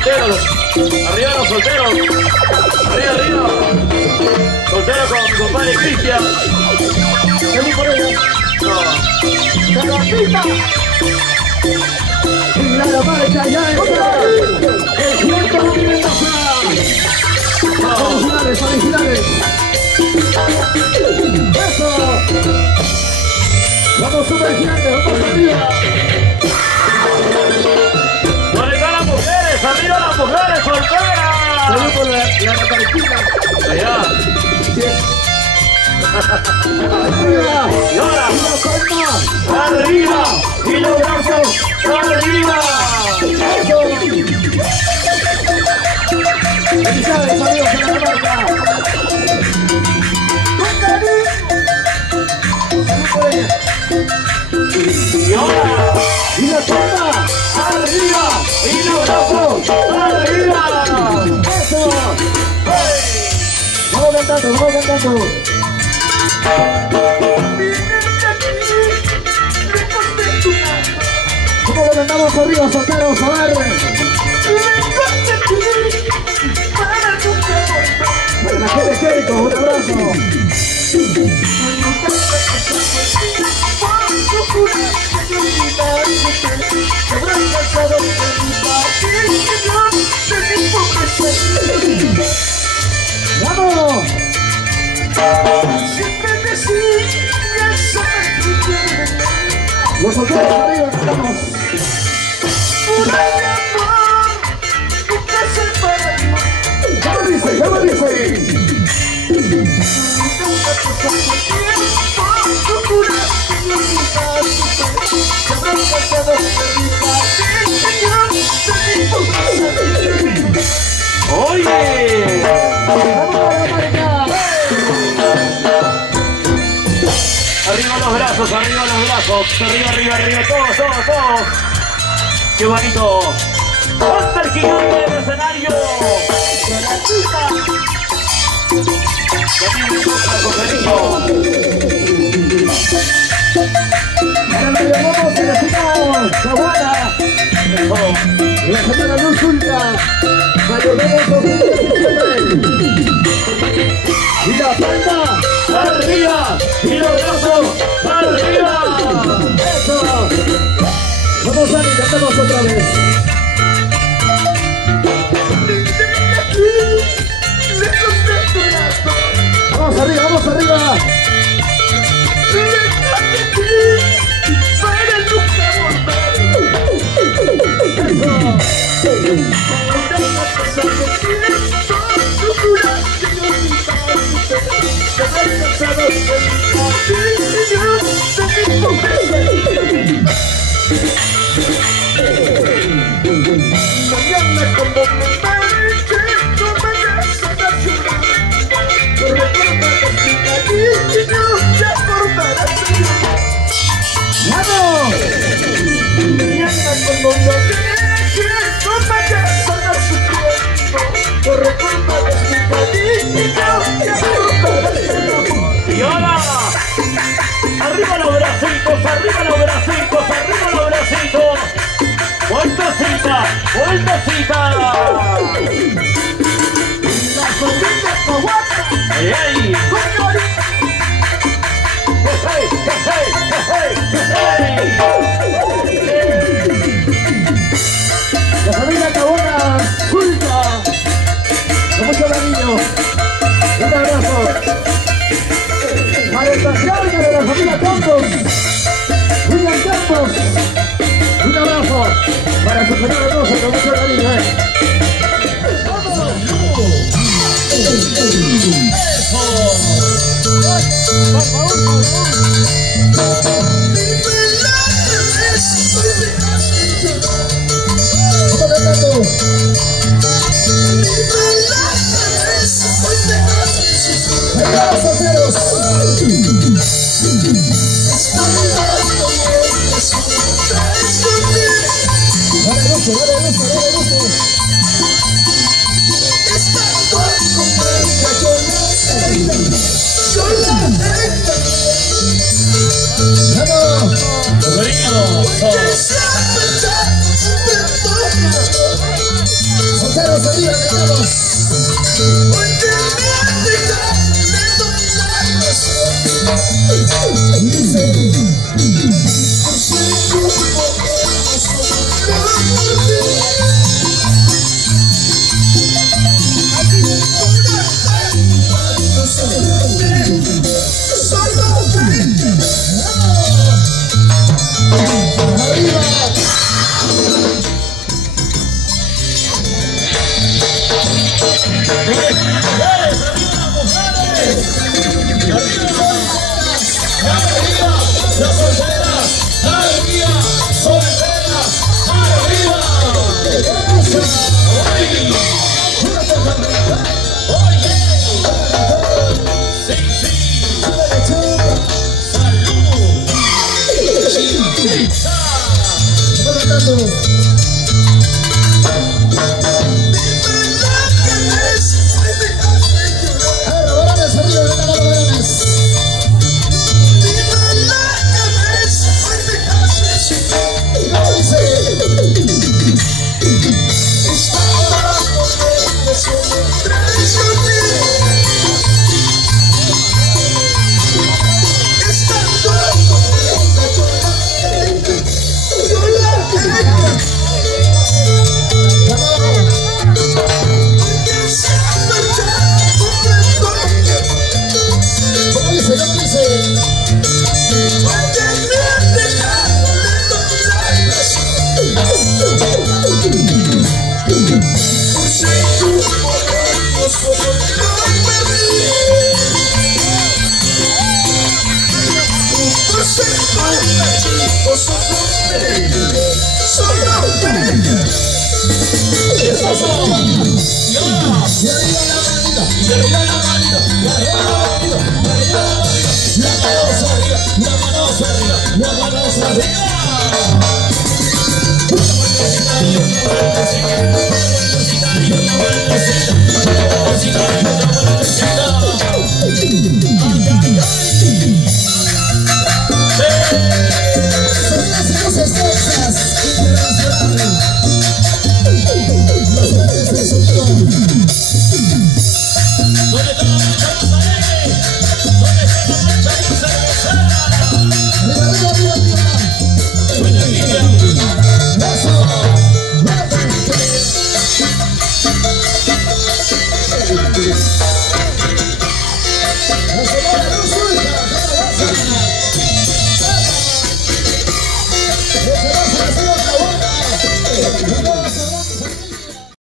solteros. Arriba los solteros. Arriba, arriba. Soltero con mi compadre Cristian. Vamos por ella. No. ¡Carapita! Y la marcha ya está. El cuarto de Mendoza. Felicidades, felicidades. Eso. Vamos super gigantes, vamos arriba. ¿Dónde están las mujeres? Arriba las mujeres solteras. Saludos por la Catalina. Allá. Arriba. Y ahora. Y la palma. Arriba. Y los brazos. Arriba. Eso. Felicidades, amigos de la marca. Y ahora. Y la palma. Arriba. Y los brazos. Arriba. Eso. Vamos cantando, vamos cantando. ¿Cómo lo cantamos arriba, solteros? A ver. Para la gente Jericho, un abrazo. ¡Vamos! Los solteros arriba, estamos. ¿Qué me dice? ¿Qué me dice? Oye. ¡Vamos a la marca! Arriba los brazos, arriba los brazos. Arriba, arriba, arriba. Todos, todos, todos. Qué bonito. ¡Hasta el gigante del escenario! También me toca con cariño. Ahora nos llamamos y decimos Zaguana. La señora Luz Ulta. Saludamos a y la palma. ¡Arriba! ¡Y los brazos! ¡Arriba! ¡Eso! Vamos a intentamos otra vez. Vamos arriba, vamos arriba. Eso.